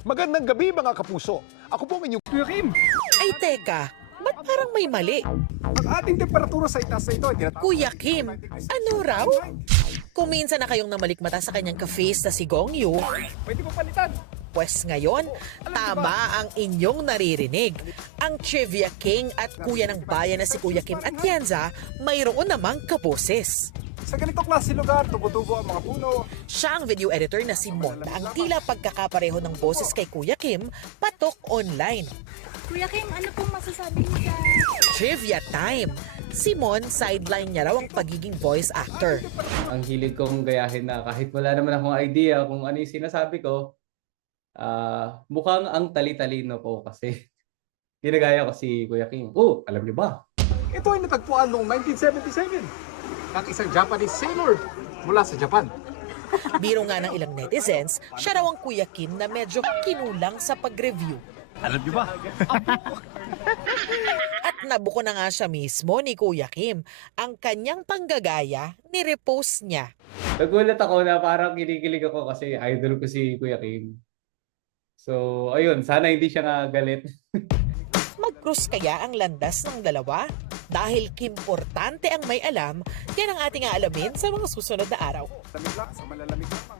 Magandang gabi mga kapuso. Ako po ang inyong Kuya Kim. Ay teka, ba't parang may mali? Ang ating temperatura sa itaas na ito ay tinatawag Kuya Kim, ano raw? Kung minsan na kayong namalikmata sa kanyang ka-face na si Gong Yu, Pwede mo palitan. pwes ngayon, tama ang inyong naririnig. Ang Trivia King at kuya ng bayan na si Kuya Kim Atienza, mayroon namang kaboses. Sa ganitong klase lugar, tubo-tubo ang mga puno. Siya ang video editor na si Mon na ang tila pagkakapareho ng boses kay Kuya Kim, patok online. Kuya Kim, ano pong masasabi niyo sa... Trivia time! Si Mon, sideline niya raw ang pagiging voice actor. Ang hilig kong gayahin na kahit wala naman akong idea kung ano yung sinasabi ko, mukhang ang tali-talino ko kasi ginagaya ko si Kuya Kim. Oh, alam niyo ba? Ito ay natagpuan noong 1977 ng isang Japanese sailor mula sa Japan. Biro nga ng ilang netizens, siya raw ang Kuya Kim na medyo kinulang sa pag-review. Alam niyo ba? At nabuko na nga siya mismo ni Kuya Kim. Ang kanyang panggagaya, nirepost niya. Nagulat ako na parang kinikilig ako kasi idol ko si Kuya Kim. So, ayun, sana hindi siya nga galit. Mag-cruise kaya ang landas ng dalawa? Dahil kimportante ang may alam, yan ang ating aalamin sa mga susunod na araw. Lamig lang, sa malalamig lamang.